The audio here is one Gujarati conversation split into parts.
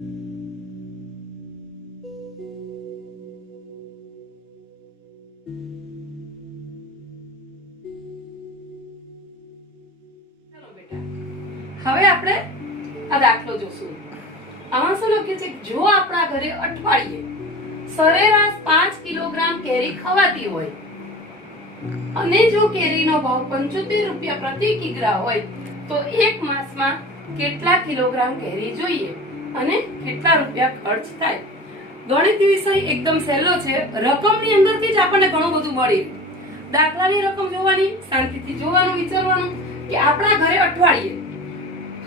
હવે આપણે આ દાખલો જોશું. આમાં શું લખ્યું છે? જો આપણા ઘરે અઠવાડિયે સરેરાશ 5 કિલોગ્રામ કેરી ખવાતી હોય અને જો કેરીનો ભાવ 75 રૂપિયા પ્રતિ કિગ્રા હોય તો એક માસમાં કેટલા કિલોગ્રામ કેરી જોઈએ અને કેટલા રૂપિયા ખર્ચ થાય. ગણિત વિષય એકદમ સહેલો છે. રકમની અંદરથી જ આપણને ઘણું બધું મળી. દાખલાની રકમ જોવાની, શાંતિથી જોવાનું, વિચારવાનું કે આપણા ઘરે અઠવાડિયે,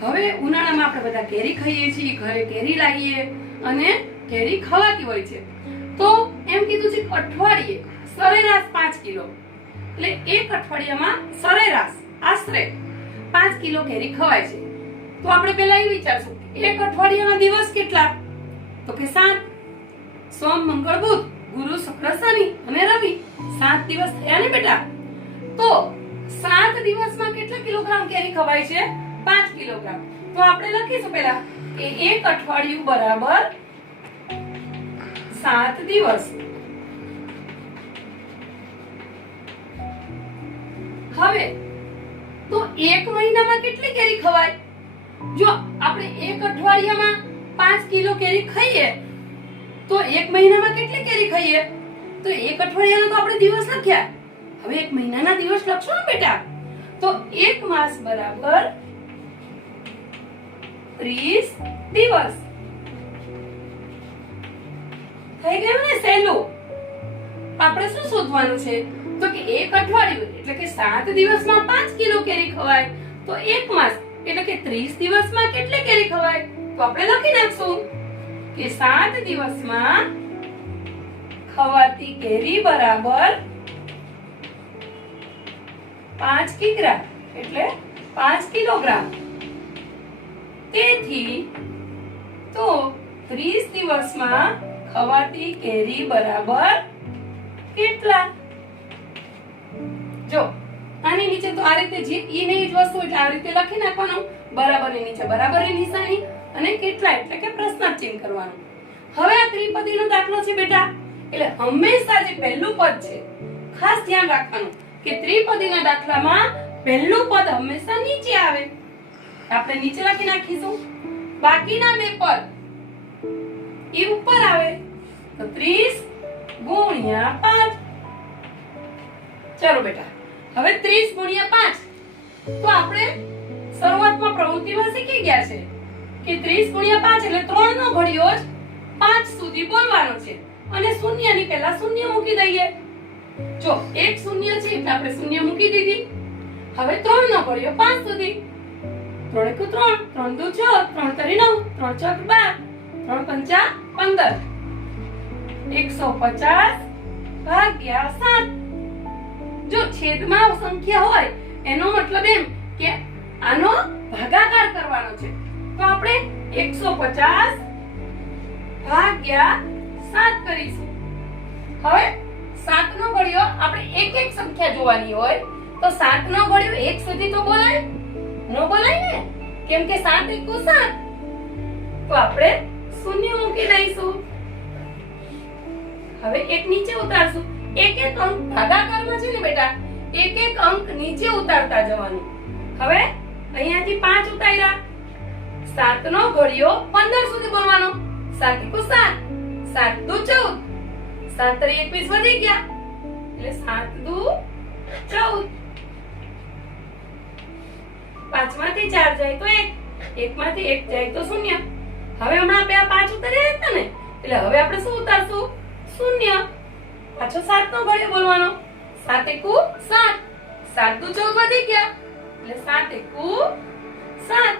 હવે ઉનાળામાં આપણે બધા કેરી ખાઈએ છીએ, ઘરે કેરી લાવીએ અને કેરી ખવાતી હોય છે. તો એમ કીધું છે કે અઠવાડિયે સરેરાશ 5 કિલો, એટલે એક અઠવાડિયામાં સરેરાશ આશરે 5 કિલો કેરી ખવાય છે. તો આપણે પહેલા એ વિચારશું એક અઠવાડિયાના દિવસ કેટલા? તો કે 7. સોમ, મંગળ, બુધ, ગુરુ, શુક્ર, શનિ અને રવિ 7 દિવસ થયા ને બેટા. તો 7 દિવસમાં કેટલા કિલોગ્રામ કેરી ખવાય છે? 5 કિલોગ્રામ. તો આપણે લખીશું પહેલા કે એક અઠવાડિયું બરાબર 7 દિવસ. હવે તો એક મહિનામાં કેટલી કેરી ખવાય? જો આપણે એક અઠવાડિયામાં 5 કિલો કેરી ખાઈએ તો એક મહિનામાં કેટલી કેરી ખાઈએ? તો એક અઠવાડિયાનો તો આપણે દિવસ લખ્યા. હવે એક મહિનાના દિવસ લખશું ને બેટા. તો એક માસ બરાબર 30 દિવસ. થઈ ગયું ને સહેલું. આપણે શું શોધવાનું છે? તો કે એક અઠવાડિયું એટલે કે 7 દિવસમાં 5 કિલો કેરી ખવાય. તો એક માસ એટલે કે 30 દિવસમાં કેટલી કેરી ખવાય? તો આપણે લખી નાખશું કે 7 દિવસમાં ખવાતી કેરી બરાબર 5 કિગ્રા એટલે 5 કિલોગ્રામ. તેથી તો 30 દિવસમાં ખવાતી કેરી બરાબર કેટલા? જો આની નીચે તો આ રીતે જે ઈ ની જ વસ્તુ એટલે આ રીતે લખી નાખવાનું. બરાબરની નીચે બરાબરની નિશાની અને કેટલા એટલે કે પ્રશ્નાર્થ ચિહ્ન કરવાનું. હવે આ ત્રિપદીનો દાખલો છે બેટા, એટલે હંમેશા જે પહેલું પદ છે ખાસ ધ્યાન રાખવાનું કે ત્રિપદીના દાખલામાં પહેલું પદ હંમેશા નીચે આવે. આપણે નીચે લખી નાખીશું. બાકીના બે પદ એ ઉપર આવે. તો 30 ગુણ્યા 5. ચલો બેટા, હવે 30 ગુણ્યા 5 તો આપણે શરૂઆતમાં પ્રવૃત્તિમાં શીખી ગયા છે કે 30 ગુણ્યા 5 એટલે 3 નો ઘડિયો જ 5 સુધી બોલવાનો છે અને શૂન્યની પહેલા શૂન્ય મૂકી દઈએ. જો એક શૂન્ય છે એટલે આપણે શૂન્ય મૂકી દીધી. હવે 3 નો ઘડિયો 5 સુધી. 3 એકુ 3, 3 દુ 6, 3 તરી 9, 3 ચોક 12, 3 પંચા 15. 150 ભાગ્યા 7. જો છેદમાં સંખ્યા હોય એનો મતલબ એમ કે આનો ભાગાકાર કરવાનો છે. તો આપણે 150 ભાગ્યા 7 કરીશું. હવે 7 નો ઘડિયો આપણે એક એક સંખ્યા જોવાની હોય તો 7 નો ઘડિયો 1 સુધી તો બોલાય નો બોલાય ને, કેમ કે 7 એકુ 7. તો આપણે શૂન્ય મૂકી દઈશું. હવે એક નીચે ઉતારશું. એક એક અંક ભાગાકારમાં છે ને બેટા, એક એક અંક નીચે ઉતારતા જવાનું. હવે અહીંયાથી 5 ઉતાર્યા. 7 નો ઘડિયો 15 સુધી બોલવાનો. 7 એકુ 7, 7 દુ 14, 7 તરી 21 વધી ગયા એટલે 7 દુ 14. 5 માંથી 4 જાય તો 1, 1 માંથી 1 જાય તો 0. હવે હમણાં બે 5 ઉતાર્યા હતા ને એટલે હવે આપણે શું ઉતારશું? 0. પાછો 7 નો ઘડિયો બોલવાનો. 7 એકુ 7, 7 દુ 14 વધી ગયા એટલે 7 એકુ 7.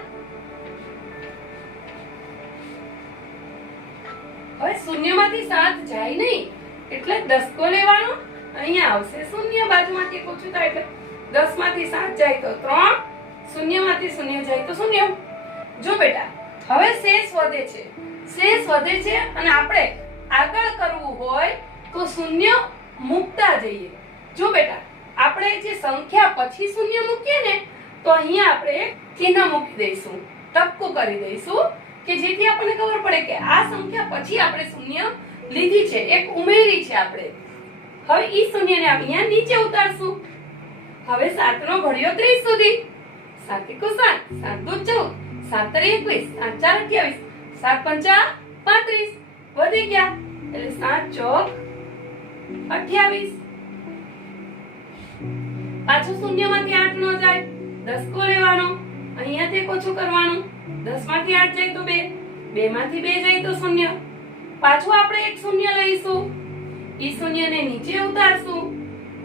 હવે 0 માંથી 7 જાય નહીં એટલે દસકો લેવાનો. અહીંયા આવશે 0, બાજુમાંથી એક ઓછું થાય એટલે 10 માંથી 7 જાય તો 3, 0 માંથી 0 જાય તો 0. જો બેટા હવે શેષ વધે છે. શેષ વધે છે અને આપણે આગળ કરવું હોય તો 0 મૂકતા જઈએ. જો બેટા આપણે જે સંખ્યા પછી 0 મૂકીએ ને તો અહીંયા આપણે ચિહ્ન મૂકી દઈશું, ટપકું કરી દઈશું કે જેથી આપણને ખબર પડે કે આ સંખ્યા પછી આપણે શૂન્ય લીધી છે, એક ઉમેરી છે આપણે. હવે ઈ શૂન્યને અહીંયા નીચે ઉતારશું. હવે 7 નો ઘડિયો 30 સુધી. 7 * 7, 7 * 2 14, 7 * 21, 7 * 4 = 28, 7 * 5 = 35. વધી ગયા એટલે 7 ચોક 28. પાછું શૂન્યમાંથી 8 નો જાય, 10 કો લેવાનો, અહીંયાથી ઓછું કરવાનું. 10 માંથી 8 જાય તો 2, 2 માંથી 2 જાય તો 0. પાછું આપણે એક શૂન્ય લઈશું, ઈ શૂન્યને નીચે ઉતારશું.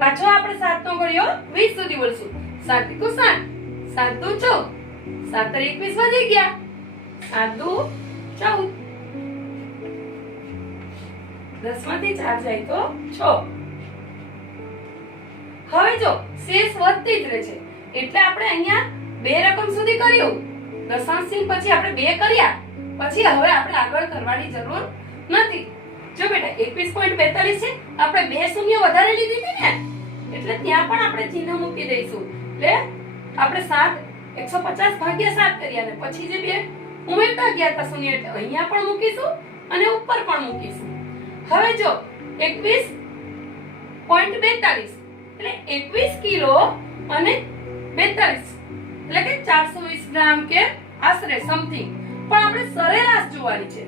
પાછો આપણે 7 નો ઘડિયો 20 સુધી બોલશું. 7 * 7, 7 * 2 14, 7 * 21 વધી ગયા, 7 * 2 14. 10 માંથી 4 જાય તો 6. હવે જો શેષ વધતી જ રહે છે એટલે આપણે અહીંયા બે રકમ સુધી કર્યું. દશાંશ ચિહ્ન પછી આપણે બે કર્યા, પછી હવે આપણે આગળ કરવાની જરૂર નથી. જો બેટા 21.42 છે, આપણે બે શૂન્ય વધારે લીધી હતી ને, એટલે ત્યાં પણ આપણે ચિહ્ન મૂકી દઈશું. એટલે આપણે 150 ભાગ્યા 7 કર્યા ને પછી જે બે ઉમેરતા ગયા હતા શૂન્ય, એટલે અહીંયા પણ મૂકીશું અને ઉપર પણ મૂકીશું. હવે જો 21.42 એટલે 21 કિલો અને 42 એટલે કે 420 ગ્રામ કે આશરે સમથિંગ. પણ આપણે સરેરાશ જોવાની છે.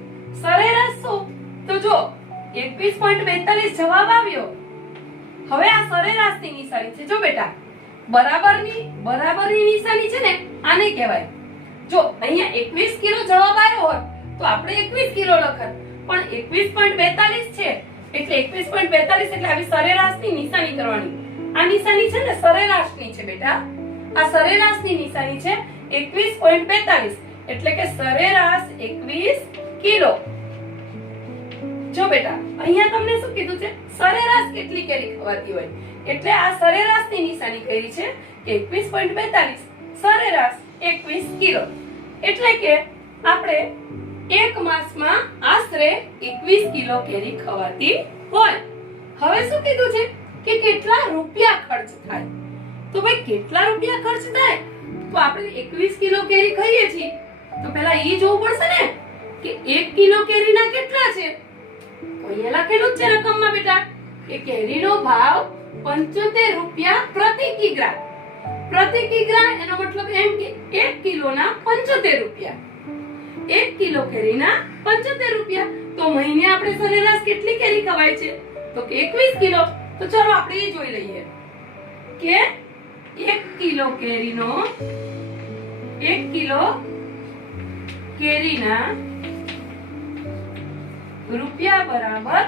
સરેરાશ શું? તો જો 21.42 જવાબ આવ્યો. હવે આ સરેરાશની નિશાની છે. જો બેટા બરાબરની નિશાની છે ને, આને કહેવાય. જો અહીંયા 21 કિલો જવાબ આવ્યો હોત તો આપણે 21 કિલો લખત, પણ 21.42 છે એટલે 21.42 એટલે આવી સરેરાશની નિશાની કરવાની. આ નિશાની છે ને સરેરાશની છે બેટા. આ સરેરાશની નિશાની છે 21.42 એટલે કે સરેરાશ 21 કિલો. જો બેટા અહીંયા તમને શું કીધું છે? સરેરાશ કેટલી કેરી ખવાતી હોય, એટલે આ સરેરાશની નિશાની કરી છે કે 21.42 સરેરાશ 21 કિલો. એટલે કે આપણે એક માસમાં આશરે 21 કિલો કેરી ખવાતી હોય. હવે શું કીધું છે કે કેટલા રૂપિયા ખર્ચ થાય? તો ભાઈ કેટલા રૂપિયા ખર્ચ થાય? તો આપણે 21 કિલો કેરી ખાઈએ છીએ તો પહેલા ઈ જોવું પડશે ને કે 1 કિલો કેરીના કેટલા છે. તો અહીંયા લખેલું છે રકમમાં બેટા કે કેરીનો ભાવ 75 રૂપિયા પ્રતિ કિગ્રા. પ્રતિ કિગ્રા એનો મતલબ એમ કે 1 કિલોના 75 રૂપિયા. 1 કિલો કેરીના 75 રૂપિયા. તો મહિને આપણે સરેરાશ કેટલી કેરી ખવાય છે? તો કે 21 કિલો. તો ચાલો આપણે એ જોઈ લઈએ કે 1 કિલો કેરીનો 1 કિલો કેરીના રૂપિયા બરાબર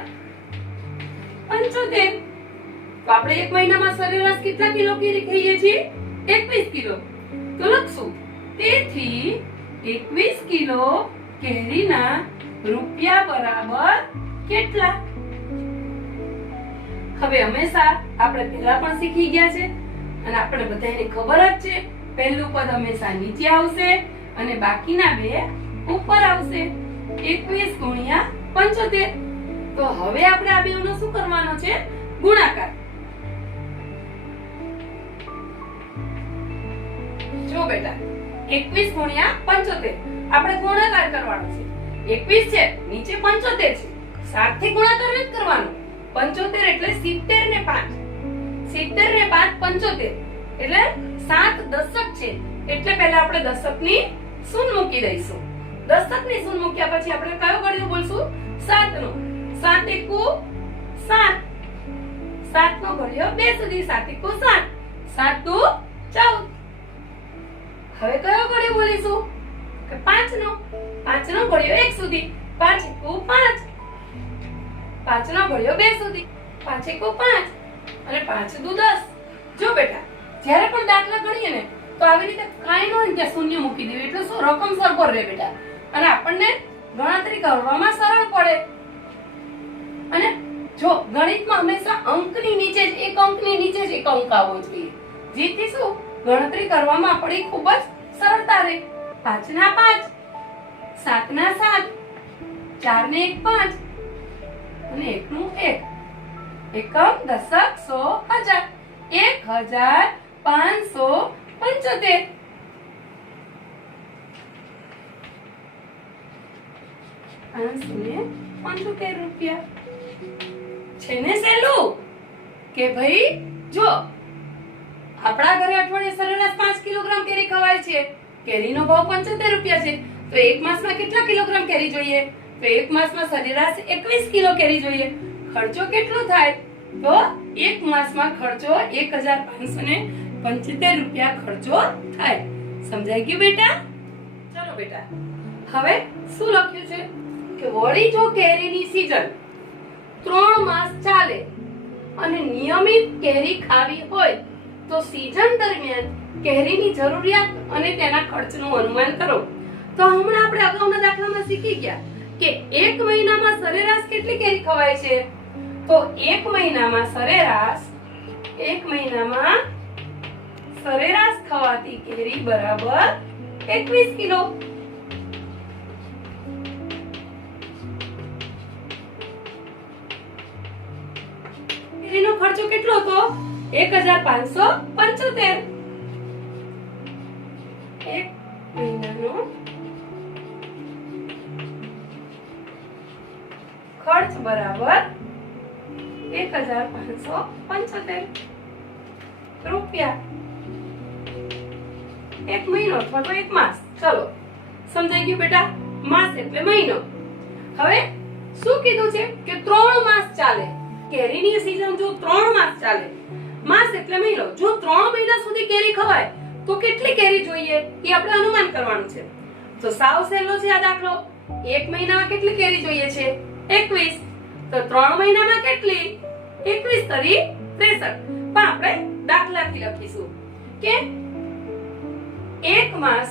75. તો આપણે એક મહિનામાં સરેરાશ કેટલા કિલો કેરી ખાઈએ છીએ? 21 કિલો. તો લખશું તેથી 21 કિલો કેરીના રૂપિયા બરાબર કેટલા? હવે હંમેશા આપણે પહેલા પણ શીખી ગયા છે અને આપણે બધાને ખબર જ છે પહેલું પદ હંમેશા નીચે આવશે અને બાકીના બે ઉપર આવશે. 21 ગુણ્યા 75. તો હવે આપણે આ બેવનો શું કરવાનો છે? ગુણાકાર. જો બેટા 21 ગુણ્યા 75 આપણે ગુણાકાર કરવાનો છે. 21 છે, નીચે 75 છે, 7 થી ગુણાકાર નથી કરવાનો. 75 એટલે 70 ને 5, 70 ને 5 75 એટલે 7 દશક છે. એટલે પહેલા આપણે દશકની શૂન મૂકી દઈશું. દશકની શૂન મૂક્યા પછી આપણે કયો ઘડિયો બોલશું? 7 નો. 7 એકુ 7, 7 નો ઘડિયો 2 સુધી. 7 એકુ 7, 7 દુ 14. હવે કયો ઘડિયો બોલીશું? કે 5 નો. 5 નો ઘડિયો 1 સુધી. 5 એકુ 5, 5 નો ઘડિયો 2 સુધી. 5 એકુ 5 અને 5 દુ 10. જો બેટા જ્યારે પણ દાખલા ગણીએ ને તો આવી રીતે કાઈ નો ત્યાં શૂન્ય મૂકી દેવું એટલે શું રકમ સરખો રહે બેટા અને આપણને ગણતરી કરવામાં સરળ પડે. અને જો ગણિતમાં હંમેશા અંકની નીચે જ એક અંકની નીચે જ એક અંક આવવો જોઈએ, જેથી શું ગણતરી કરવામાં આપણી ખૂબ જ સરળતા રહે. 5 ના 5, 7 ના 7, 4 ને 1 5 અને 1 નું 1. એકમ, દશક, સો, હજાર. 1575. 575 રૂપિયા છે ને સહેલું કે ભાઈ જો આપણા ઘરે અઠવાડિયે સરેરાશ 5 કિલોગ્રામ કેરી ખવાય છે, કેરીનો ભાવ 75 રૂપિયા છે, તો એક માસમાં કેટલા કિલોગ્રામ કેરી જોઈએ? તો એક માસમાં સરેરાશ 21 કિલો કેરી જોઈએ. ખર્ચો કેટલો થાય? તો એક માસમાં ખર્ચો 1575 રૂપિયા ખર્ચો થાય. સમજાઈ ગયું બેટા? ચલો બેટા, હવે શું લખ્યું છે કે વળી જો કેરીની સીઝન 3 માસ ચાલે અને નિયમિત કેરી ખાવી હોય તો સીઝન દરમિયાન કેરીની જરૂરિયાત અને તેના ખર્ચનું અનુમાન કરો. તો હમણાં આપણે અગાઉના દાખલામાં શીખી ગયા કે એક મહિનામાં સરેરાશ કેટલી કેરી ખવાય છે? તો એક મહિનામાં સરેરાશ ખવાતી કેરી બરાબર 21 કિલો. કેરીનો ખર્ચો કેટલો હતો? 1575. એક મહિનાનો ખર્ચ બરાબર 1575 રૂપિયા. એક મહિનો અથવા તો એક માસ. ચલો સમજાઈ ગયું બેટા? માસ એટલે મહિનો. હવે શું કીધું છે કે 3 માસ ચાલે કેરીની સીઝન. જો 3 માસ ચાલે, માસ એટલે મહિનો, જો 3 મહિના સુધી કેરી ખવાય તો કેટલી કેરી જોઈએ એ આપણે અનુમાન કરવાનું છે. તો સાવ સહેલો છે આ દાખલો. એક મહિનામાં કેટલી કેરી જોઈએ છે? 21. તો 3 મહિનામાં કેટલી? 21 તરી 63. પણ આપણે દાખલાથી લખીશું કે એક માસ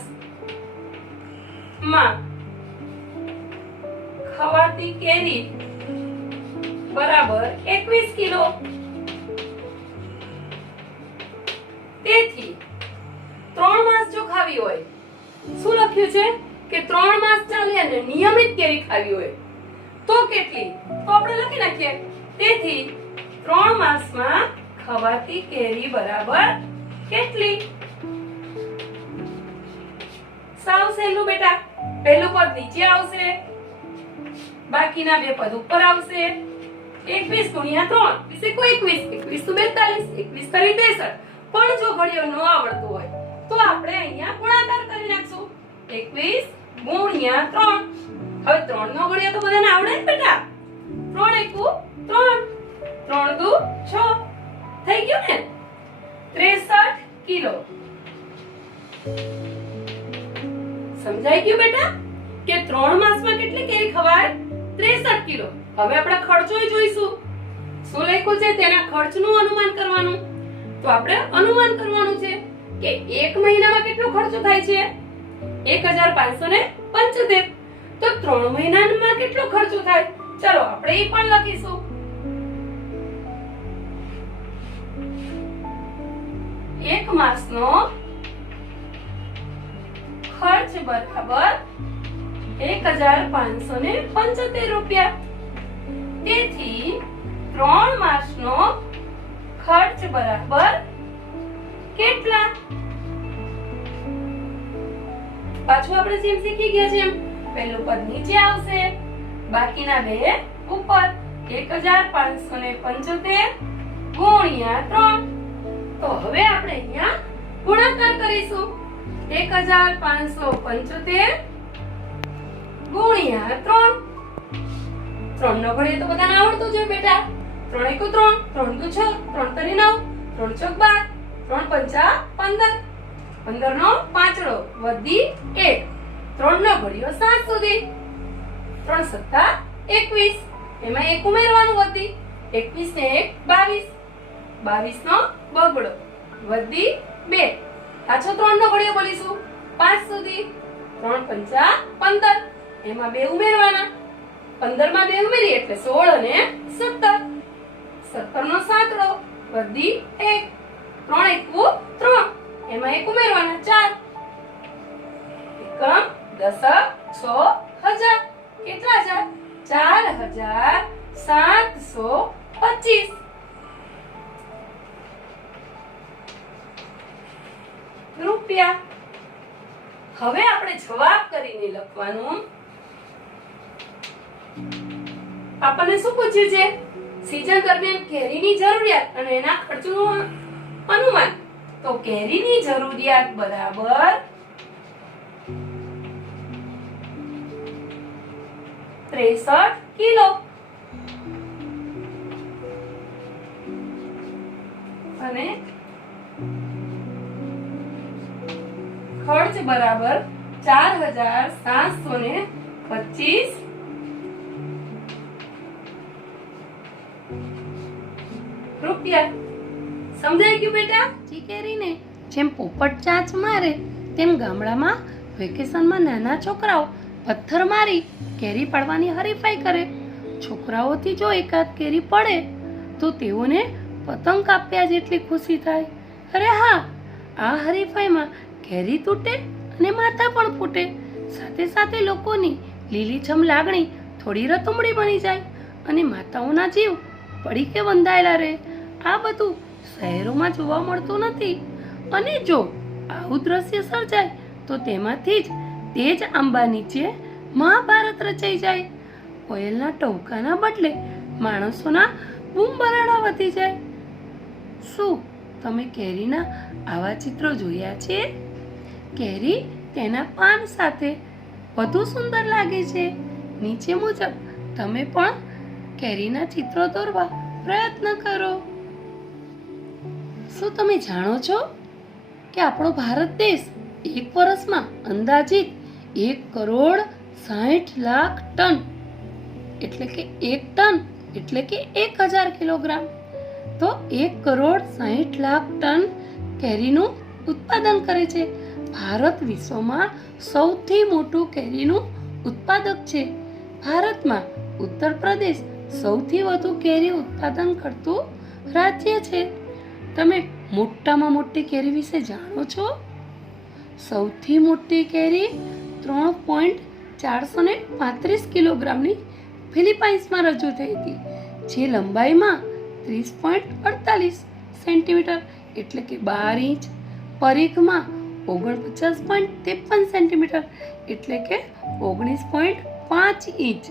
માં ખવાતી કેરી બરાબર 21 કિલો. તેથી 3 માસ જો ખાવી હોય, શું લખ્યું છે કે 3 માસ ચાલે અને નિયમિત કેરી ખાવી હોય તો કેટલી? તો આપણે લખી નાખીએ. તેથી 3 માસમાં ખવાતી કેરી બરાબર કેટલી? સાવ સહેલું બેટા. પહેલું પદ નીચે આવશે, બાકીના બે પદ ઉપર આવશે. 21 ગુણ્યા 3 21 તો 42, 21 તરી 63. પણ જો ઘડિયો ન આવડતું હોય તો આપણે અહીંયા ગુણાકાર કરી નાખશું. 21 ગુણ્યા 3. હવે 3 નો ઘડિયો તો બધાને આવડે ને બેટા? 3 એકુ 3, 3 દુ 6 થઈ ગયું ને? 63 કિલો. સમજાઈ ગયું બેટા કે 3 માસમાં કેટલી કેરી ખવાય? 63 કિલો. હવે આપણે ખર્ચોય જોઈશું. શું લખ્યું છે? તેના ખર્ચનું અનુમાન કરવાનું. તો આપણે અનુમાન કરવાનું છે કે એક મહિનામાં કેટલો ખર્ચો થાય છે? 1575. તો 3 મહિનામાં કેટલો ખર્ચો થાય? ચલો આપણે એ પણ લખીશું. એક માસનો ખર્ચ બરાબર 1575 રૂપિયા. તેથી 3 માસનો ખર્ચ બરાબર કેટલા? પાછું આપણે જેમ શીખી ગયા છે એમ પહેલું પદ નીચે આવશે, બાકીના બે ઉપર. 1575 ગુણ્યા 3. તો હવે આપણે અહીંયા ગુણાકાર કરીશું. 1575 ગુણ્યા 3. 3 નો ઘડિયો તો બધાને આવડતું છે બેટા. 3 એકુ 3, 3 દુ 6, 3 તરી 9, 3 ચોક 12, 3 પંચા 15. 15 નો પાંચડો વધી 1. 3 નો ઘડિયો 7 સુધી. 3 સત્તા 21. એમાં 1 ઉમેરવાનું વધી. 21 ને 1 22. 22 નો બગડો વધી 2. પાછો 3 નો ઘડિયો બોલીશું 5 સુધી. 3 પંચા 15. એમાં 2 ઉમેરવાના. 15 માં 2 ઉમેરી એટલે 16 અને 17. 17 નો સાતડો વધી 1. 3 એકુ 3. એમાં 1 ઉમેરવાના 4. એકમ દશક 6000. કેટલા હજાર? 4725 રૂપિયા. હવે આપણે જવાબ કરીને લખવાનું આપણને શું પૂછ્યું છે? સીઝન દરમિયાન કેરીની જરૂરિયાત અને એના ખર્ચનું અનુમાન. તો કેરીની જરૂરિયાત બરાબર 63 કિલો અને ખર્ચ બરાબર 4725 રૂપિયા. સમજાઈ ગયું બેટા? કેરીને જેમ પોપટ ચાંચ મારે તેમ ગામડામાં વેકેશનમાં નાના છોકરાઓ પથ્થર મારી કેરી પાડવાની હરીફાઈ કરે. છોકરાઓથી જો એકાદ કેરી પડે તો તેઓને પતંગ કાપ્યા જેટલી ખુશી થાય. અરે હા, આ હરીફાઈમાં કેરી તૂટે અને માથા પણ ફૂટે. સાથે સાથે લોકોની લીલીછમ લાગણી થોડી રતુમડી બની જાય અને માતાઓના જીવ પડીકે બંધાયેલા રહે. આ બધું શહેરોમાં જોવા મળતું નથી. અને જો આવું દ્રશ્ય સર્જાય તો તેમાંથી જ તે જ આંબા નીચે મહાભારત રચાઈ જાય. કોયલના ટહુકાના બદલે માણસોના બૂમબરાડા વધી જાય. શું તમે કેરીના આવા ચિત્રો જોયા છે? કેરી તેના પાન સાથે વધુ સુંદર લાગે છે. નીચે મુજબ તમે પણ કેરીના ચિત્રો દોરવા પ્રયત્ન કરો. શું તમે જાણો છો કે આપણો ભારત દેશ એક વર્ષમાં અંદાજિત 1,60,00,000 ટન એટલે કે 1 ટન એટલે કે 1000 કિલોગ્રામ તો 1,60,00,000 ટન કેરીનું ઉત્પાદન કરે છે. ભારત વિશ્વમાં સૌથી મોટું કેરીનું ઉત્પાદક છે. ભારતમાં ઉત્તર પ્રદેશ સૌથી વધુ કેરી ઉત્પાદન કરતું રાજ્ય છે. તમે મોટામાં મોટી કેરી વિશે જાણો છો? સૌથી મોટી કેરી 3,435 કિલોગ્રામની ફિલિપાઇન્સમાં રજૂ થઈ હતી, જે લંબાઈમાં 30.48 સેન્ટીમીટર એટલે કે 12 ઇંચ, પરિઘમાં 49.53 સેન્ટીમીટર એટલે કે 19.5 ઇંચ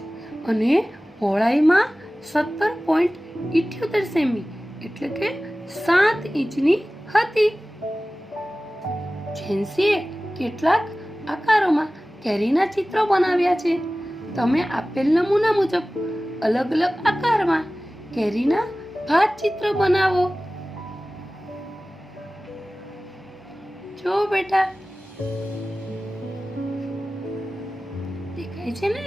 અને પહોળાઈમાં 17.78 સેમી એટલે કે 7 ઇંચની હતી. જેન્સીએ કેટલાક આકારોમાં કેરીના ચિત્રો બનાવ્યા છે. તમે આપેલ નમૂના મુજબ અલગ અલગ આકારમાં કેરીના ભાત ચિત્ર બનાવો. જો બેટા, દેખાય છે ને?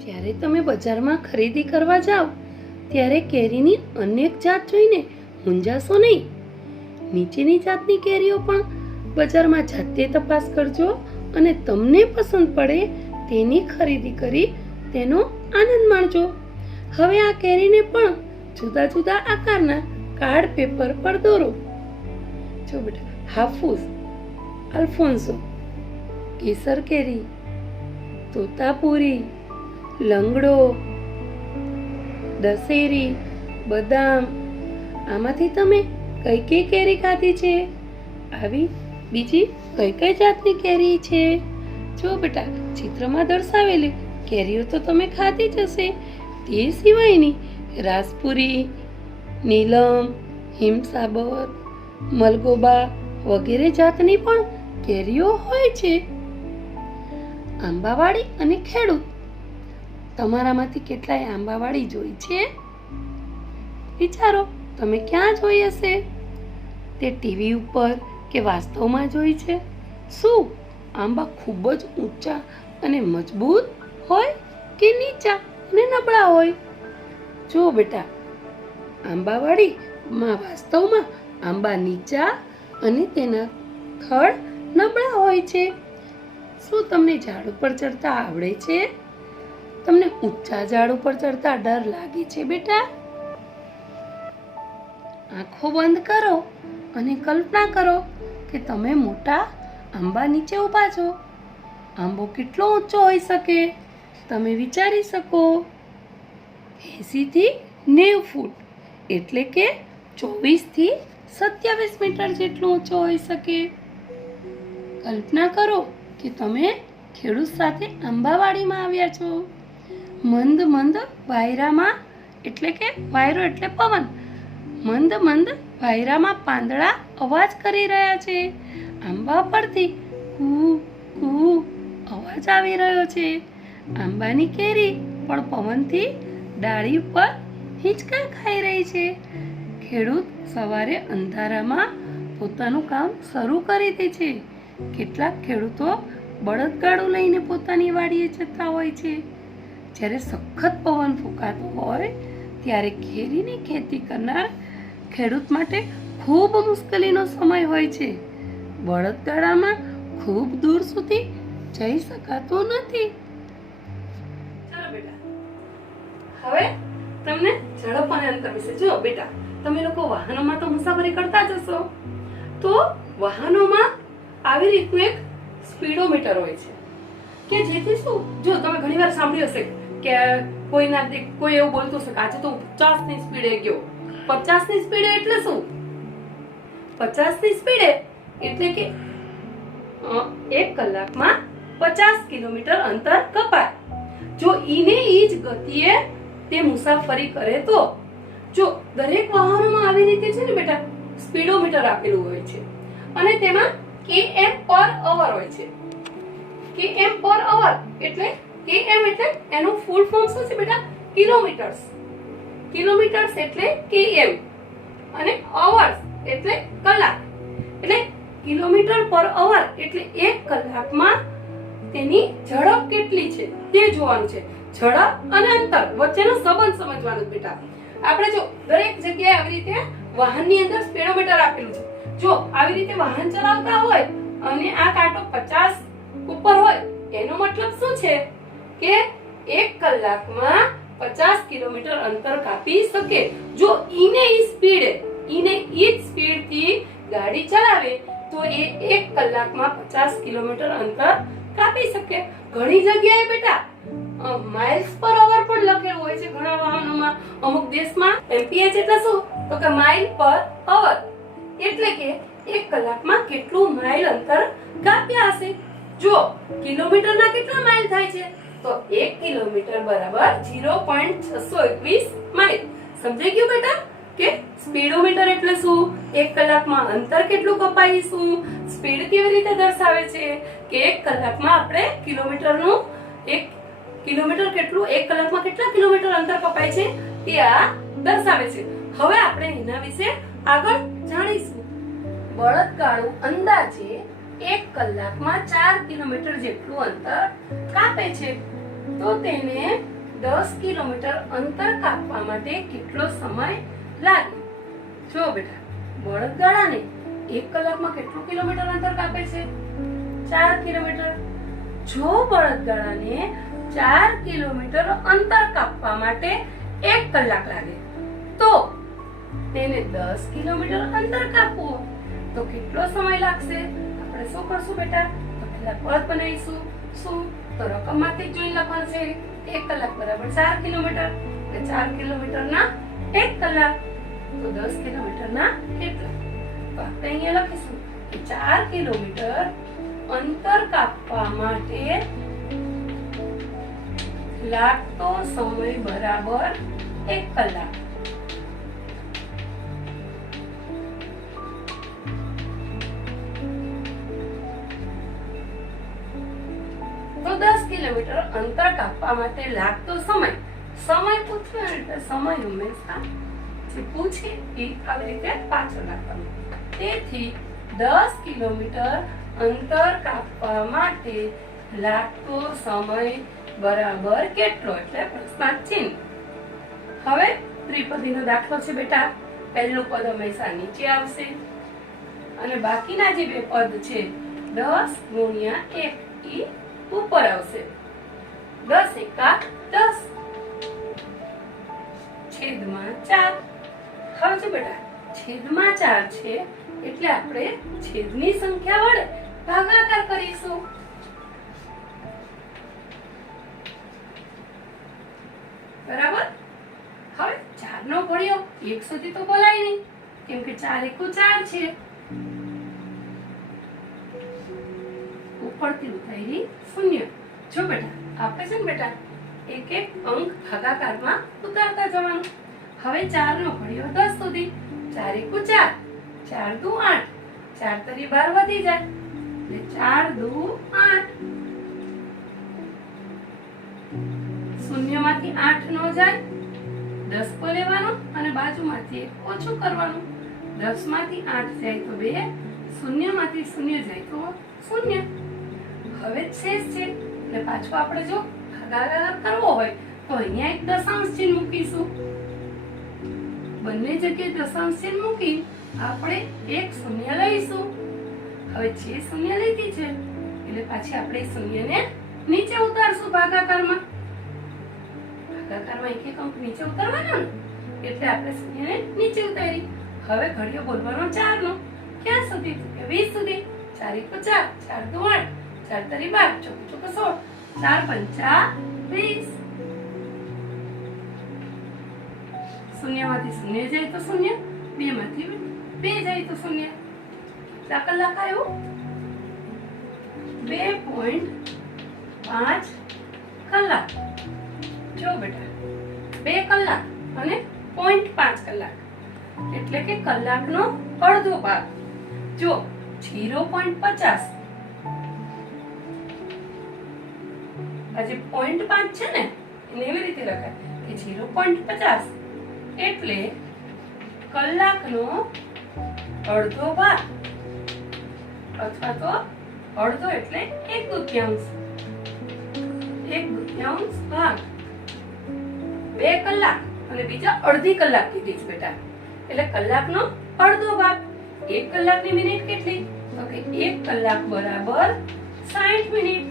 જ્યારે તમે બજારમાં ખરીદી કરવા જાઓ ત્યારે કેરીની અનેક જાત જોઈને મૂંઝાશો નહીં. નીચેની જાતની કેરીઓ પણ બજારમાં જાતે તપાસ કરજો અને તમને પસંદ પડે તેની ખરીદી કરી તેનો આનંદ માણજો. હવે આ કેરીને પણ જુદા જુદા આકારના કાર્ડ પેપર પર દોરો. જો બેટા, હાફૂસ, અલ્ફોન્સો, કેસર કેરી, તોતાપુરી, લંગડો, દશેરી, બદામ. આમાંથી તમે કઈ કઈ કેરી ખાધી છે? આવી બીજી કઈ કઈ જાતની કેરી છે? જો બેટા, ચિત્રમાં દર્શાવેલી કેરીઓ તો તમે ખાધી જ હશે. તે સિવાયની રાસપુરી, નીલમ, હિમસાબર, મલગોબા વગેરે જાતની પણ કેરીઓ હોય છે. આંબાવાડી અને ખેડૂત, તમારામાંથી કેટલાય આંબાવાડી જોઈ છે? વિચારો, તમે ક્યાં જોઈ હશે? તે ટીવી ઉપર કે વાસ્તવમાં જોઈ છે? શું આંબા ખૂબ જ ઊંચા અને મજબૂત હોય કે નીચા અને નબળા હોય? જો બેટા, આંબાવાડીમાં વાસ્તવમાં આંબા નીચા અને તેના થડ નબળા હોય છે. શું તમને ઝાડ ઉપર ચડતા આવડે છે? તમને ઊંચા ઝાડ ઉપર ચડતા ડર લાગે છે બેટા? આંખો બંધ કરો અને કલ્પના કરો કે તમે મોટા આંબા નીચે ઊભા છો. આંબો કેટલો ઊંચો હોઈ શકે? તમે વિચારી શકો. 80 થી 90 ફૂટ એટલે કે 24 થી 27 મીટર જેટલો ઊંચો હોઈ શકે. કલ્પના કરો કે તમે ખેડૂત સાથે આંબાવાડીમાં આવ્યા છો. મંદ મંદ વાયરામાં, એટલે કે વાયરો એટલે પવન, મંદ મંદ વાયરામાં પાંદડા અવાજ કરી રહ્યા છે. આંબા પરથી કૂ કૂ અવાજ આવી રહ્યો છે. આંબાની કેરી પણ પવનથી ડાળી ઉપર હિંચકા ખાઈ રહી છે. ખેડૂત સવારે અંધારામાં પોતાનું કામ શરૂ કરી દે છે. કેટલાક ખેડૂતો બળદગાડું લઈને પોતાની વાડીએ જતા હોય છે. જ્યારે સખત પવન ફૂંકાતો હોય ત્યારે કેરીની ખેતી કરનાર ખેડૂત માટે ખૂબ મુશ્કેલીનો સમય હોય છે. બળદગાડામાં ખૂબ દૂર સુધી જઈ શકાતું નથી. ચાલો બેટા, હવે તમને ઝડપ અને અંતર વિશે જો બેટા, તમે લોકો વાહનોમાં તો મુસાફરી કરતા જ હશો, તો વાહનોમાં આવી રીતનું એક સ્પીડોમીટર હોય છે કે જેથી શું, જો તમે ઘણીવાર સાંભળ્યું હશે કે કોઈ એવું બોલતું હશે કે આજે તો 50 ની સ્પીડે ગયો. 50 ની સ્પીડે એટલે શું? 50 ની સ્પીડે એટલે કે 1 કલાકમાં 50 કિલોમીટર અંતર કપાય. જો ઈ જ ગતિએ તે મુસાફરી કરે તો, જો દરેક વાહનોમાં આવી રીતે છે ને બેટા સ્પીડોમીટર આપેલું હોય છે અને તેમાં km/h હોય છે. km/h એટલે km એટલે એનું ફૂલ ફોર્મ શું છે બેટા? કિલોમીટર્સ. કિલોમીટર્સ એટલે km અને અવર્સ એટલે કલાક. એટલે કિલોમીટર/h એટલે 1 કલાકમાં તેની ઝડપ કેટલી છે તે જોવાનું છે. ઝડપ અને અંતર વચ્ચેનો સંબંધ સમજવાનો બેટા. આપણે જો દરેક જગ્યાએ આવી રીતે વાહનની અંદર સ્પીડોમીટર આપેલું છે. જો આવી રીતે વાહન ચલાવતા હોય અને આ કાંટો 50 ઉપર હોય, એનો મતલબ શું છે કે 1 કલાકમાં 50 કિલોમીટર અંતર કાપી શકે. જો ઈને ઈ સ્પીડથી ગાડી ચલાવે તો એ 1 કલાકમાં 50 કિલોમીટર અંતર કાપી શકે. ઘણી જગ્યાએ બેટા માઇલ્સ પર અવર પણ લખેલું હોય છે ઘણા વાહનોમાં. અમુક દેશમાં mph એટલે શું તો કે માઇલ પર અવર, એટલે કે 1 કલાકમાં કેટલું માઇલ અંતર કાપ્યા હશે. જો કિલોમીટરના કેટલા માઇલ થાય છે તો 1 કિલોમીટર બરાબર 0.621 માઇલ. સમજાઈ ગયું બેટા કે સ્પીડોમીટર એટલે શું, 1 કલાકમાં અંતર કેટલું કપાઈશું, સ્પીડ કેવી રીતે દર્શાવે છે કે 1 કલાકમાં આપણે કિલોમીટરનું 1 કિલોમીટર કેટલું, 1 કલાકમાં કેટલા કિલોમીટર અંતર કપાય છે તે આ દર્શાવે છે. હવે આપણે એના વિશે આગળ જાણીશું. બળદગાડું અંદાજે 1 કલાકમાં 4 કિલોમીટર જેટલું અંતર કાપે છે. તો તેને 10 કિલોમીટર અંતર કાપવા માટે કેટલો સમય લાગે? જો બેટા, બળદગાડાને 1 કલાકમાં કેટલું કિલોમીટર અંતર કાપે છે? 4 કિલોમીટર. જો બળદગાડાને 4 કિલોમીટર અંતર કાપવા માટે 1 કલાક લાગે તો તેને 10 કિલોમીટર અંતર કાપવું તો કેટલો સમય લાગશે? આપણે શું કરશું બેટા? તો પહેલા પદ બનાવીશું. શું? તો રકમમાંથી જોઈ લખવાનું છે. 1 કલાક બરાબર 4 કિલોમીટર. એટલે 4 કિલોમીટરના 1 કલાક તો 10 કિલોમીટરના કેટલા? તો આપણે અહીંયા લખીશું કે 4 કિલોમીટર અંતર કાપવા માટે લાગતો સમય બરાબર 1 કલાક. તો 10 કિલોમીટર અંતર કાપવા માટે લાગતો સમય પૂછ્યો એટલે સમય હંમેશા જે પૂછે એ આવી રીતે પાછળ રાખવાનું. તેથી 10 કિલોમીટર અંતર કાપવા માટે લાગતો સમય બરાબર કેટલો? એટલે પ્રશ્નાર્થ ચિહ્ન. હવે ત્રિપદીનો દાખલો છે બેટા. પહેલું પદ હંમેશા નીચે આવશે અને બાકીના જે બે પદ છે 10 ગુણ્યા 1 ઈ ઉપર આવશે. 10 એકા 10 છેદમાં 4. હવે જો બેટા છેદમાં 4 છે એટલે આપણે છેદની સંખ્યા વડે ભાગાકાર કરીશું. બરાબર. હવે 4 નો ઘડિયો 1 સુધી તો બોલાય નહીં કેમ કે 4 એકુ 4 છે. ઉપરથી ઉતારી 0. જો બેટા આપણે છે ને બેટા એક એક અંક ભાગાકારમાં ઉતારતા જવાનું. હવે 4 નો ઘડિયો 10 સુધી. 4 એકુ 4, 4 દુ 8, 4 તરી 12 વધી જાય એટલે 4 દુ 8. શૂન્યમાંથી 8 નો જાય, 10 કો લેવાનો અને બાજુમાંથી 1 ઓછું કરવાનું. 10 માંથી 8 જાય તો 2, શૂન્યમાંથી 0 જાય તો 0. હવે શેષ છે એટલે પાછું આપણે જો ભાગાકાર કરવો હોય તો અહીંયા એક દશાંશ ચિહ્ન મૂકીશું. બંને જગ્યાએ દશાંશ ચિહ્ન મૂકી આપણે એક શૂન્ય લઈશું. હવે જે શૂન્ય લીધી છે એટલે પાછી આપણે શૂન્યને નીચે ઉતારશું ભાગાકારમાં. ભાગાકારમાં એક એક અંક નીચે ઉતારવાનો ને એટલે આપણે શૂન્યને નીચે ઉતારી. હવે ઘડિયો બોલવાનો 4 નો. ક્યાં સુધી? તો કે 20 સુધી. 4 એકુ 4, 4 દુ 8, 4 તરી 12, 4 ચોક 16, 4 પંચા 20. શૂન્યમાંથી 0 જાય તો 0, 2 માંથી 2 જાય તો 0. કેટલા કલાક આવ્યું? 2.5 કલાક. જો બેટા 2 કલાક અને 0.5 કલાક એટલે કે કલાકનો અડધો ભાગ. જો 0.50 આ જે 0.5 છે ને એને એવી રીતે લખાય કે 0.50 એટલે કલાકનો અડધો ભાગ અથવા તો અડધો એટલે 1/2. 1/2 ભાગ. 2 કલાક અને બીજા અડધી કલાક કીધી છે બેટા એટલે કલાકનો અડધો ભાગ. 1 કલાકની મિનિટ કેટલી? તો કે 1 કલાક બરાબર 60 મિનિટ.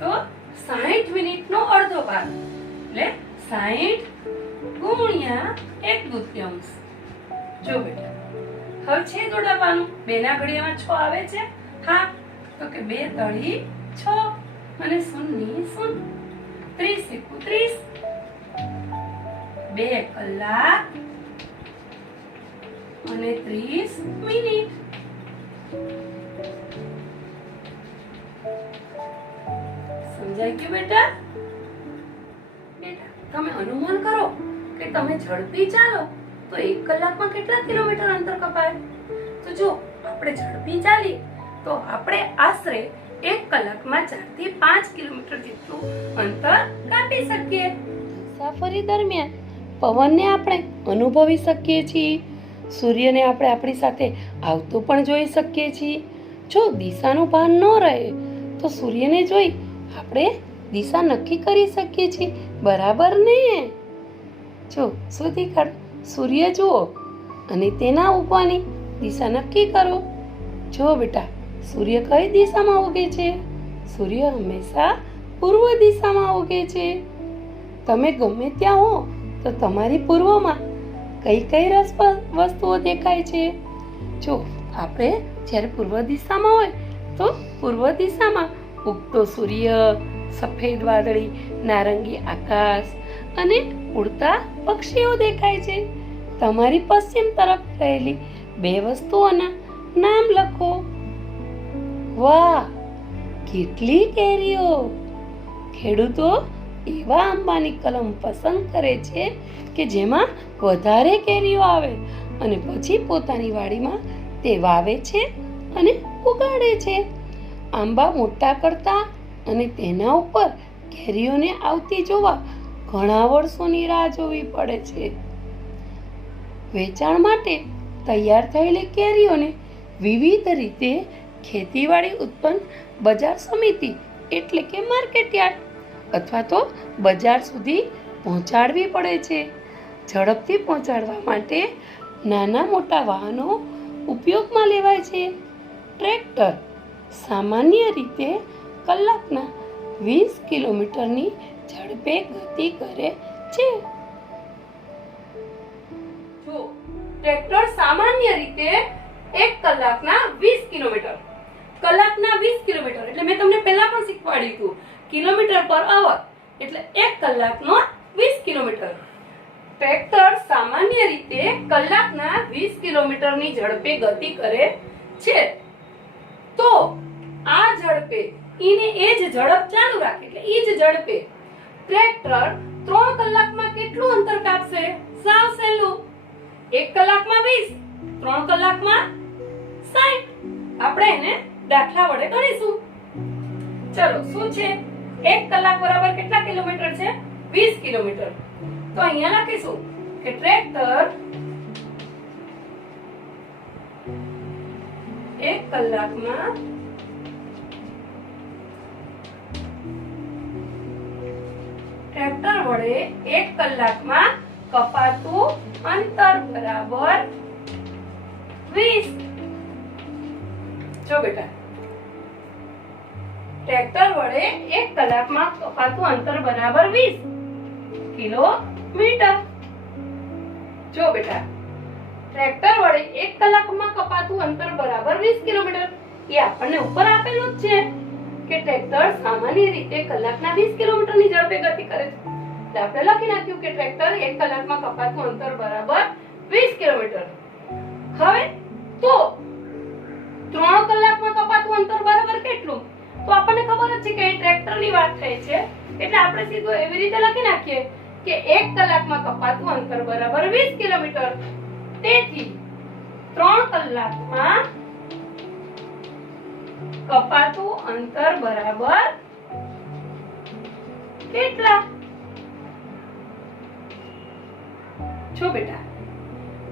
તો 60 મિનિટનો અડધો ભાગ એટલે 60 ગુણ્યા 1/2. જો બેટા હવે છેદ ઉડાવવાનું. 2 ના ઘડિયામાં 6 આવે છે. હા તો કે 2 તળી 6 અને 0 0. 30 એકુ 30. 2 કલાક અને 30 મિનિટ. સમજાય ગયું બેટા? બેટા તમે અનુમાન કરો કે તમે ઝડપી ચાલો તો 1 કલાકમાં કેટલા કિલોમીટર અંતર કપાય? તો જો આપણે ઝડપી ચાલી તો આપણે આશરે 1 કલાકમાં 4 થી 5 કિલોમીટર જેટલું અંતર કાપી શકીએ. મુસાફરી દરમિયાન પવનને આપણે અનુભવી શકીએ છીએ. સૂર્યને આપણે આપણી સાથે આવતો પણ જોઈ શકીએ છીએ. જો દિશાનું ભાન ન રહે તો સૂર્યને જોઈ આપણે દિશા નક્કી કરી શકીએ છીએ. બરાબર ને? જો શું દેખાડ? સૂર્ય જુઓ અને તેના ઉગવાની દિશા નક્કી કરો. જો બેટા સૂર્ય કઈ દિશામાં ઉગે છે? સૂર્ય હંમેશા પૂર્વ દિશામાં ઉગે છે. તમે ગમે ત્યાં હો તો તમારી પૂર્વમાં કઈ કઈ રસપ્રદ વસ્તુઓ દેખાય છે? જો આપણે જ્યારે પૂર્વ દિશામાં હોય તો પૂર્વ દિશામાં ઉગતો સૂર્ય, સફેદ વાદળી, નારંગી આકાશ અને ઉડતા પક્ષીઓ દેખાય છે. તમારી પશ્ચિમ તરફ રહેલી 2 વસ્તુઓના નામ લખો. વાહ, કેટલી કેરીઓ! ખેડૂતો એવા આંબાની કલમ પસંદ કરે છે કે જેમાં વધારે કેરીઓ આવે અને પછી પોતાની વાડીમાં તે વાવે છે અને ઉગાડે છે. આંબા મોટા કરતા અને તેના ઉપર કેરીઓને આવતી જોવા ઘણા વર્ષોની રાહ જોવી પડે છે. વેચાણ માટે તૈયાર થયેલી કેરીઓને વિવિધ રીતે ખેતીવાડી ઉત્પન્ન બજાર સમિતિ એટલે કે માર્કેટયાર્ડ અથવા તો બજાર સુધી પહોંચાડવી પડે છે. ઝડપથી પહોંચાડવા માટે નાના મોટા વાહનો ઉપયોગમાં લેવાય છે. ટ્રેક્ટર સામાન્ય રીતે કલાકના 20 કિલોમીટરની ઝડપે ગતિ કરે છે. જો ટ્રેક્ટર સામાન્ય રીતે 1 કલાકના 20 કિલોમીટર એટલે મેં તમને પહેલા પણ શીખવાડ્યું હતું કિલોમીટર પર અવર એટલે 1 કલાકનો 20 કિલોમીટર. ટ્રેક્ટર સામાન્ય રીતે કલાકના 20 કિલોમીટરની ઝડપે ગતિ કરે છે. તો આ ઝડપે ઈને એ જ ઝડપ ચાલુ રાખે એટલે એ જ ઝડપે ટ્રેક્ટર 3 કલાકમાં કેટલું અંતર કાપશે? સાવ સહેલું. 1 કલાકમાં 20, 3 કલાકમાં 60. આપણે એને દાખલા વડે ગણીશું. ચલો શું છે? 1 કલાક બરાબર કેટલા કિલોમીટર છે? 20 કિલોમીટર. તો અહીંયા લખીશું કે ટ્રેક્ટર 1 કલાકમાં ટ્રેક્ટર વડે 1 કલાકમાં કપાતું અંતર બરાબર 20. જો બેટા, ટ્રેક્ટર વડે 1 કલાકમાં કપાતું અંતર બરાબર 20 કિલોમીટર. જો બેટા, ટ્રેક્ટર વડે 1 કલાકમાં કપાતું અંતર બરાબર 20 કિલોમીટર. એ આપણને ઉપર આપેલું જ છે કે ટ્રેક્ટર સામાન્ય રીતે કલાકના 20 કિલોમીટરની ઝડપે ગતિ કરે છે. એટલે આપણે લખી નાખ્યું કે ટ્રેક્ટર 1 કલાકમાં કપાતું અંતર બરાબર 20 કિલોમીટર. હવે તો 3 કલાકમાં કપાતું અંતર બરાબર કેટલું? તો આપણને ખબર જ છે કે ટ્રેક્ટરની વાત થઈ છે એટલે આપણે સીધું એવી રીતે લખી નાખીએ કે 1 કલાકમાં કપાતું અંતર બરાબર 20 કિલોમીટર. તેથી 3 કલાકમાં કપાતું અંતર બરાબર કેટલા? જો બેટા,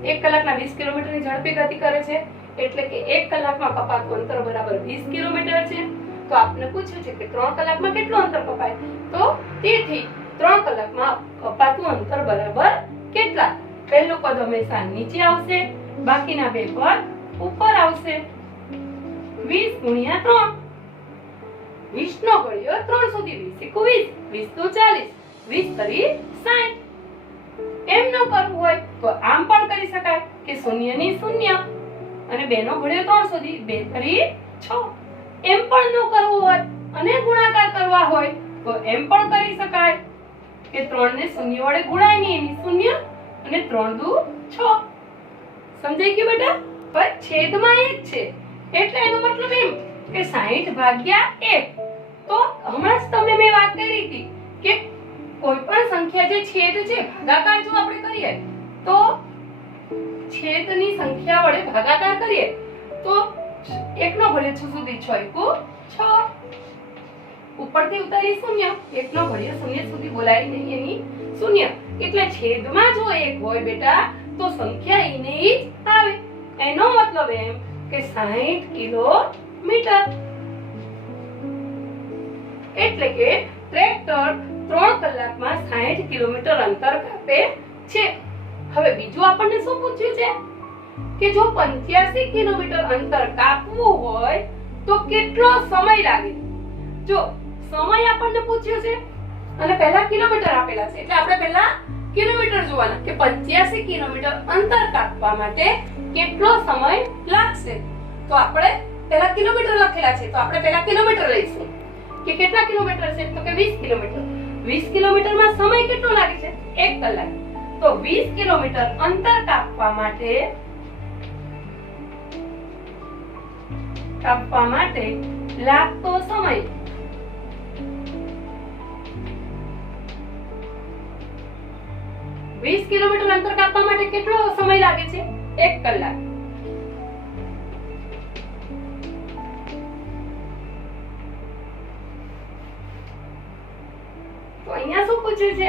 1 કલાકના 20 કિલોમીટરની ઝડપે ગતિ કરે છે એટલે કે 1 કલાકમાં કપાતું અંતર બરાબર 20 કિલોમીટર છે. તો આપને પૂછ્યું છે કે 3 કલાકમાં કેટલું અંતર કપાય? તો તેથી 3 કલાકમાં કપાતું અંતર બરાબર કેટલા? પહેલું પદ હંમેશા નીચે આવશે, બાકીના બે પદ ઉપર આવશે. 20 ગુણ્યા 3, 20 નો ઘડિયો 3 સુધી, 20 20, 20 તો 40, 20 તરી 60. એમ ન કરવું હોય તો આમ પણ કરી શકાય કે 0 ની 0 અને 2 નો ઘડિયો 3 સુધી, 2 તરી 6. એમ પણ ન કરવું હોય અને ગુણાકાર કરવા હોય તો એમ પણ કરી શકાય કે 3 ને 0 વડે ગુણાય નહીં, એની 0 અને 3 દુ 6. સમજાઈ ગયું બેટા? હવે છેદમાં 1 છે એટલે એનો મતલબ એમ કે 60 ભાગ્યા 1. તો હમણાં જ તમને મેં વાત કરી હતી કે કોઈ પણ સંખ્યા જે છેદ છે, ભાગાકાર જો આપણે કરીએ તો છેદની સંખ્યા વડે ભાગાકાર કરીએ તો 1 નો ઘડિયો 6 સુધી, 6 એકુ 6. ઉપરથી ઉતારી 0, 1 નો ઘડિયો 0 સુધી બોલાય નહીં, એની 0. એટલે છેદમાં જો 1 હોય બેટા તો સંખ્યા ઈને જ આવે. એનો મતલબ એમ કે 60 કિલોમીટર. એટલે કે ટ્રેક્ટર 3 કલાકમાં 60 કિલોમીટર અંતર કાપે છે. હવે બીજું આપણને શું પૂછ્યું છે કે જો 85 કિલોમીટર અંતર કાપવું હોય તો કેટલો સમય લાગે? જો સમય આપણને પૂછ્યો છે અને પહેલા કિલોમીટર આપેલા છે એટલે આપણે પહેલા કિલોમીટર જોવાના કે 85 કિલોમીટર અંતર કાપવા માટે કેટલો સમય લાગશે. તો આપણે પહેલા કિલોમીટર લખેલા છે તો આપણે પહેલા કિલોમીટર લઈશું કે કેટલા કિલોમીટર છે? તો કે 20 કિલોમીટર. 20 કિલોમીટરમાં સમય કેટલો લાગે છે? 1 કલાક. તો 20 કિલોમીટર અંતર કાપવા માટે લાગતો સમય 20 કિલોમીટર અંતર કાપવા માટે કેટલો સમય લાગે છે? 1 કલાક. તો અહીંયા શું પૂછ્યું છે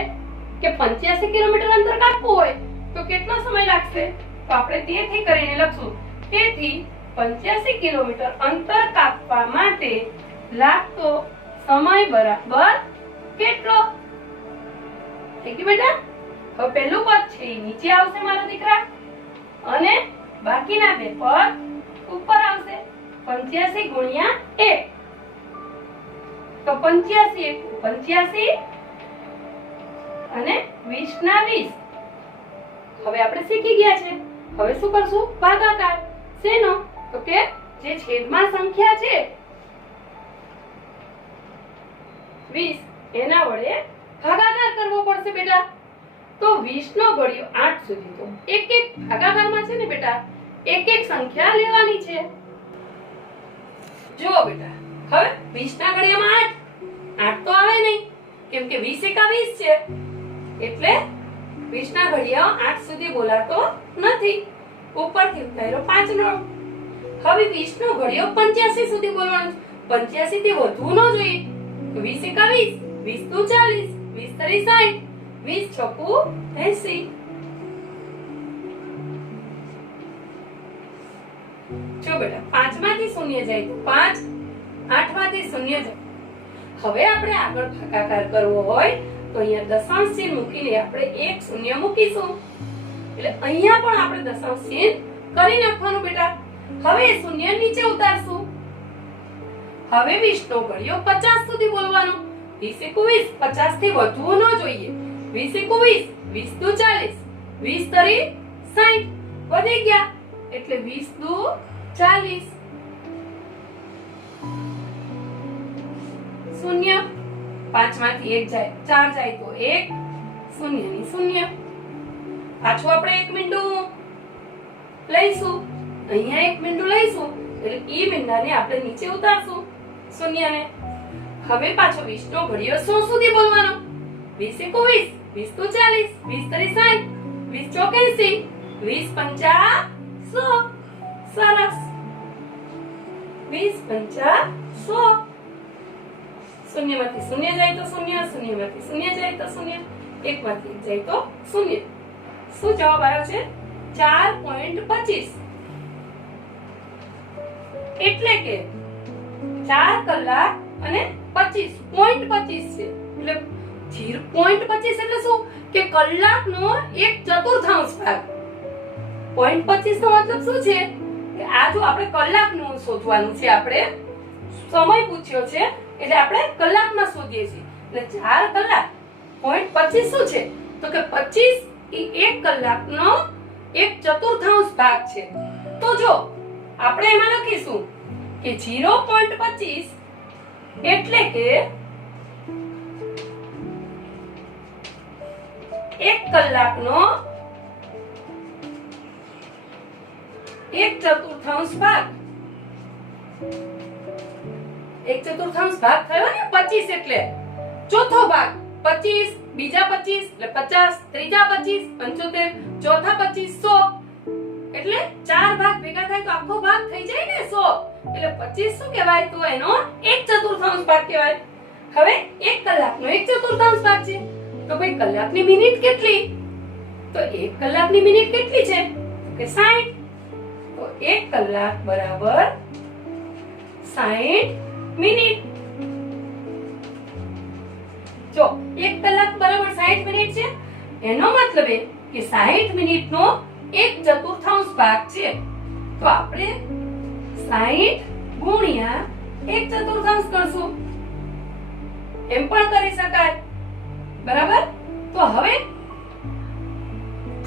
કે 85 કિલોમીટર અંતર કાપવું હોય તો કેટલો સમય લાગશે? તો આપણે તેથી કરીને લખશું. તેથી 85 કિલોમીટર અંતર કાપવા માટે લાગતો સમય બરાબર કેટલો? ઠીક છે બેટા? હવે પહેલું પદ છે એ નીચે આવશે મારા દીકરા અને બાકીના બે પદ ઉપર આવશે. 85 ગુણ્યા 1 તો 85 એકુ 85 અને 20 ના 20. હવે આપણે શીખી ગયા છે. હવે શું કરશું? ભાગાકાર. શેનો? તો કે જે છેદમાં સંખ્યા છે 20 એના વડે ભાગાકાર કરવો પડશે બેટા. તો 20 નો ઘડિયો 8 સુધી તો એક એક ભાગાકારમાં છે ને બેટા એક એક સંખ્યા લેવાની છે. જો બેટા હવે 20 ના ઘડિયામાં 8 તો આવે નહીં કેમ કે 20 એકા 20 છે એટલે 20 ના ઘડિયા 8 સુધી બોલાતો નથી. ઉપરથી ઉતાર્યો 5 નો. હવે 20 નો ઘડિયો 85 સુધી બોલવાનો. 85 થી વધુ ન જોઈએ. 20 એકા 20, 20 દુ 40, 20 તરી 60, 20 છોકુ 80. જો બેટા 5 માંથી 0 જાય તો 5, 8 માંથી 0 જાય. હવે આપણે આગળ ભાગાકાર કરવો હોય તો અહીંયા દશાંશ ચિહ્ન મૂકીને આપણે 1 0 મૂકીશું. એટલે અહીંયા પણ આપણે દશાંશ ચિહ્ન કરી નાખવાનું બેટા. હવે 0 નીચે ઉતારશું. હવે 20 નો ઘડિયો 50 સુધી બોલવાનો. 20 એકા 20, 50 થી વધુ ન જોઈએ. 20 એકા 20, 20 દુ 40, 20 તરી 60 વધી ગયા એટલે 20 દુ 40. 0 5 માંથી 1 જાય 4 જાય તો 1 0 ની 0. પાછું આપણે 1 મીંડું લઈશું. અહીંયા 1 મીંડું લઈશું એટલે ઈ મીંડાને આપણે નીચે ઉતારશું 0 ને. હવે પાછો 20 નો ઘડિયો 100 સુધી બોલવાનો. 20 એકા 20, 20 દુ 40, 20 તરી 60, 20 ચોક 80, 20 પંચા 100. સરસ. 20 પંચા 100. 0 માંથી 0 જાય તો 0, 0 માંથી 0 જાય તો 0, 1 માંથી 1 જાય તો 0. શું જવાબ આવ્યો છે? 4.25. એટલે કે 4 કલાક અને 25.25 છે. એટલે 0.25 એટલે શું કે કલાકનો 1/4 ભાગ. 0.25 નો મતલબ શું છે કે આ જો આપણે કલાકનું શોધવાનું છે. આપણે સમય પૂછ્યો છે એટલે આપણે કલાકમાં શોધીએ છીએ. એટલે 4 કલાક 0.25 શું છે તો કે 25 એ 1 કલાકનો 1/4 ભાગ છે. તો જો આપણે એમાં લખીશું કે 0.25 એટલે કે 1 કલાકનો 1/4 ભાગ. 1/4 ભાગ થયો ને 25 એટલે ચોથો ભાગ. 25 બીજા 25 એટલે 50, ત્રીજા 25 75, ચોથા 25 100. એટલે 4 ભાગ ભેગા થાય તો આખો ભાગ થઈ જાય ને 100. એટલે 25 શું કહેવાય તો એનો 1/4 ભાગ કહેવાય. હવે 1 કલાકનો 1/4 ભાગ છે તો ભાઈ કલાકની મિનિટ કેટલી? તો 1 કલાકની મિનિટ કેટલી છે કે 60. તો 1 કલાક બરાબર 60 મિનિટ. જો 1 કલાક બરાબર 60 મિનિટ છે એનો મતલબ એ કે 60 મિનિટનો 1/4 ભાગ છે. તો આપણે 60 ગુણ્યા 1/4 કરશું. એમ પણ કરી શકાય. બરાબર. તો હવે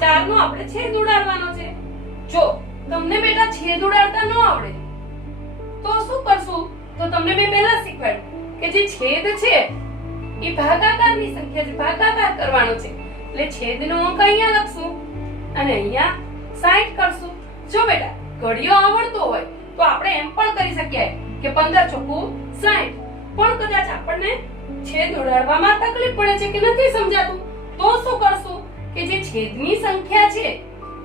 4 નો આપણે છેદ ઉડાડવાનો છે. જો તમને બેટા છેદ ઉડાડતા ન આવડે તો શું કરશું? તો તમને મેં પહેલા શીખવાડ્યું કે જે છેદ છે એ ભાગાકારની સંખ્યા છે. ભાગાકાર કરવાનો છે એટલે છેદનો અંક અહીંયા લખશું અને અહીંયા 60 કરશું. જો બેટા ઘડિયો આવડતો હોય તો આપણે એમ પણ કરી શકીએ કે 15 ચોકુ 60. પણ કદાચ આપણને છેદ ઉડાડવામાં તકલીફ પડે છે કે નથી સમજાતું તો શું કરશું કે જે છેદની સંખ્યા છે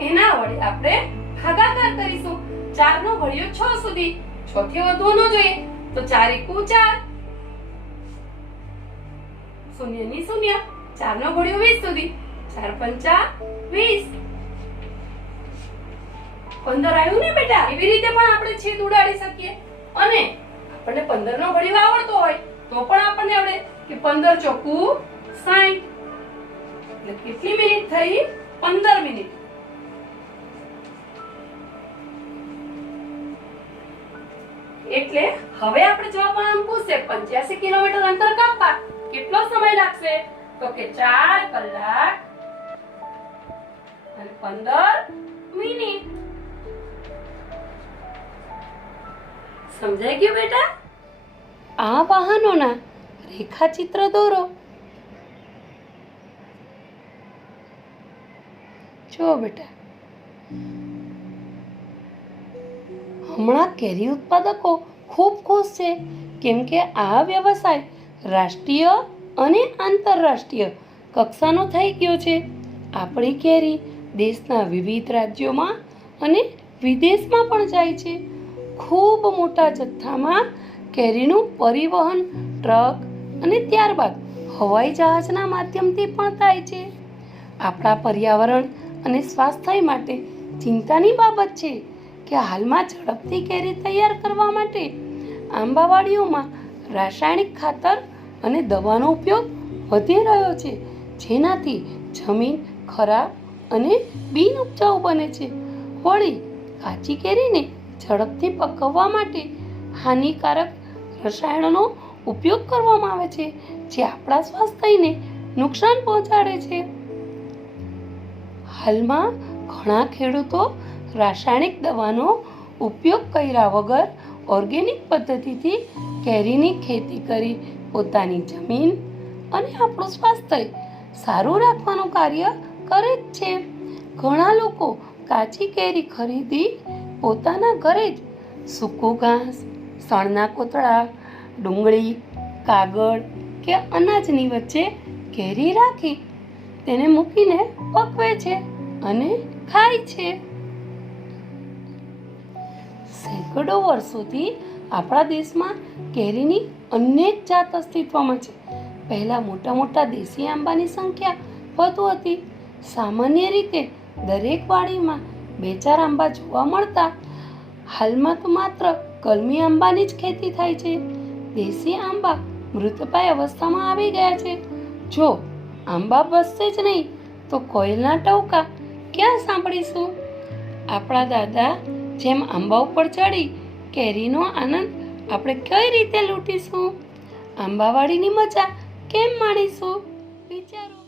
એના વડે આપણે ભાગાકાર કરીશું. 4 નો ઘડિયો 6 સુધી. 6 થી વધુ ન જોઈએ તો 4 એકુ 4, 0 ની 0. 4 નો ઘડિયો 20 સુધી. 4 પંચા 20. 15 આવ્યું ને બેટા. એવી રીતે પણ આપણે છેદ ઉડાડી શકીએ. અને આપણને 15 નો ઘડિયો આવડતો હોય તો પણ આપણને આવડે કે 15 ચોકુ 60. એટલે કેટલી મિનિટ થઈ? 15 મિનિટ. એટલે હવે આપણે જવાબમાં આમ પૂછશે 85 કિલોમીટર અંતર કાપવા કેટલો સમય લાગશે? તો કે 4 કલાક અને 15 મિનિટ. સમજાઈ ગયું બેટા? આ વાહનોના રેખાચિત્ર દોરો. જુઓ બેટા, હમણાં કેરી ઉત્પાદકો ખૂબ ખુશ છે કેમ કે આ વ્યવસાય રાષ્ટ્રીય અને આંતરરાષ્ટ્રીય કક્ષાનો થઈ ગયો છે. આપણી કેરી દેશના વિવિધ રાજ્યોમાં અને વિદેશમાં પણ જાય છે. ખૂબ મોટા જથ્થામાં કેરીનું પરિવહન ટ્રક અને ત્યારબાદ હવાઈ જહાજના માધ્યમથી પણ થાય છે. આપણા પર્યાવરણ અને સ્વાસ્થ્ય માટે ચિંતાની બાબત છે કે હાલમાં ઝડપથી કેરી તૈયાર કરવા માટે આંબાવાડીઓમાં રાસાયણિક ખાતર અને દવાનો ઉપયોગ વધી રહ્યો છે, જેનાથી જમીન ખરાબ અને બિનઉપજાઉ બને છે. વળી કાચી કેરીને ઝડપથી પકવવા માટે હાનિકારક રસાયણોનો ઉપયોગ કરવામાં આવે છે, જે આપણા સ્વાસ્થ્યને નુકસાન પહોંચાડે છે. હાલમાં ઘણા ખેડૂતો રાસાયણિક દવાનો ઉપયોગ કર્યા વગર ઓર્ગેનિક પદ્ધતિથી કેરીની ખેતી કરી પોતાની જમીન અને આપણું સ્વાસ્થ્ય સારું રાખવાનું કાર્ય કરે જ છે. ઘણા લોકો કાચી કેરી ખરીદી પોતાના ઘરે જ સૂકું ઘાસ, સણના કોતળા, ડુંગળી, કાગળ કે અનાજની વચ્ચે કેરી રાખી તેને મૂકીને પકવે છે અને ખાય છે. સેંકડો વર્ષોથી આપણા દેશમાં કેરીની અનેક જાત અસ્તિત્વમાં છે. પહેલાં મોટા મોટા દેશી આંબાની સંખ્યા વધુ હતી. સામાન્ય રીતે દરેક વાડીમાં 2-4 આંબા જોવા મળતા. હાલમાં તો માત્ર કલમી આંબાની જ ખેતી થાય છે. દેશી આંબા મૃતપ્રાય અવસ્થામાં આવી ગયા છે. જો આંબા બચશે જ નહીં તો કોયલના ટહુકા ક્યાં સાંભળીશું? આપણા દાદા જેમ આંબા ઉપર ચડી કેરીનો આનંદ આપણે કઈ રીતે લૂંટીશું? આંબાવાડીની મજા કેમ માણીશું? વિચારો.